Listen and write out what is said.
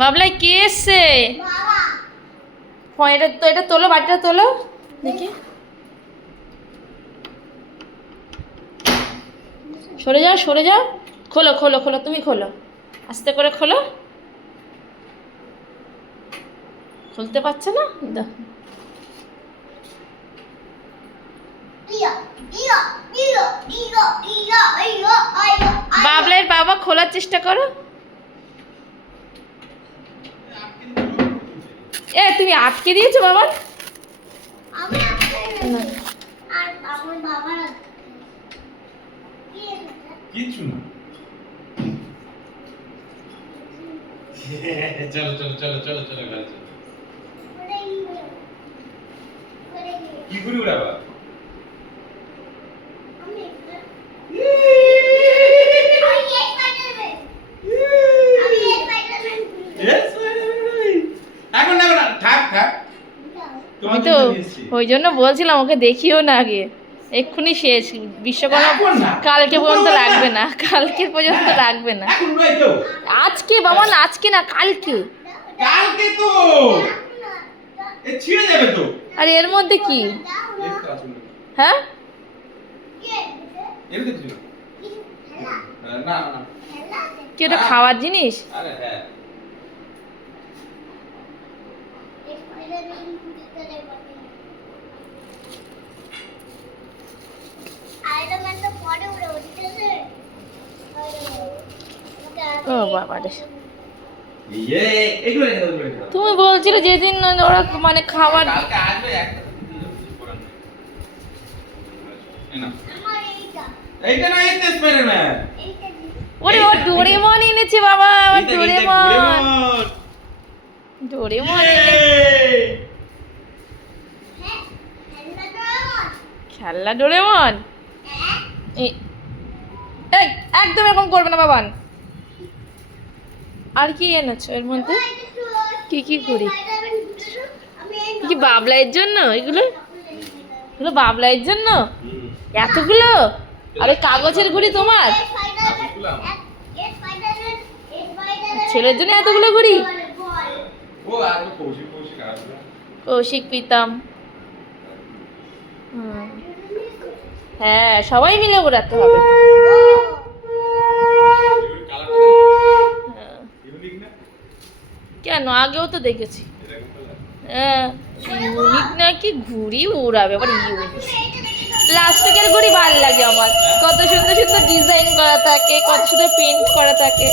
বাবলাই কে এসছে? এটা তো, এটা তোলো, বাটিটা তোলো। দেখি। সরে যাও সরে যাও। খোলো খোলো খোলো, তুমি খোলো। আস্তে করে খোলো। খুলতে পারছে না? দাও। বাবলাইয়ের বাবা খোলার চেষ্টা করো। এ তুমি আটকে দিয়েছ বাবা? কিছু কিচ্ছু না। চলো চলো চলো চলো চলো চলো কি করে উড়াবা আমি তো। ওই জন্য বলছিলাম ওকে দেখিও না আগে। এক্ষুনি শেষ বিশ্বকর্মা কালকে পর্যন্ত। রাখবে না। কালকে পর্যন্ত রাখবে না। আজকে বাবা না আজকে না কালকে। কালকে তো। ছিঁড়ে যাবে তো। আর এর মধ্যে কি। হ্যাঁ? কি ওটা খাওয়ার জিনিস? আরে হ্যাঁ। ও বাবা রে ইয়ে তুমি বলছিলে যেদিন ওরা মানে খাবার ওরে ও ডোরেমন এনেছে বাবা ডোরেমন। ডোরেমন। খেলনা ডোরেমন? এ- এই একদম এরকম করবে না বাবান। আর কি এনেছো এর মধ্যে? কি কি করি কি বাবলাইয়ের জন্য এগুলো? এগুলো বাবলাইয়ের জন্য। এতগুলো? আরে কাগজের ঘুড়ি তোমার? ছেলের জন্য এতগুলো ঘুড়ি কৌশিক পিতাম। হ্যাঁ সবাই মিলে ওড়াতে হবে হ্যাঁ। কেন? আগেও তো দেখেছি। হ্যাঁ ইউনিক নাকি ঘুড়ি উড়াবে আবার ইউনিক প্লাস্টিকের ঘুড়ি ভালো লাগে আমার। কত সুন্দর সুন্দর ডিজাইন করা থাকে কত সুন্দর পেন্ট করা থাকে।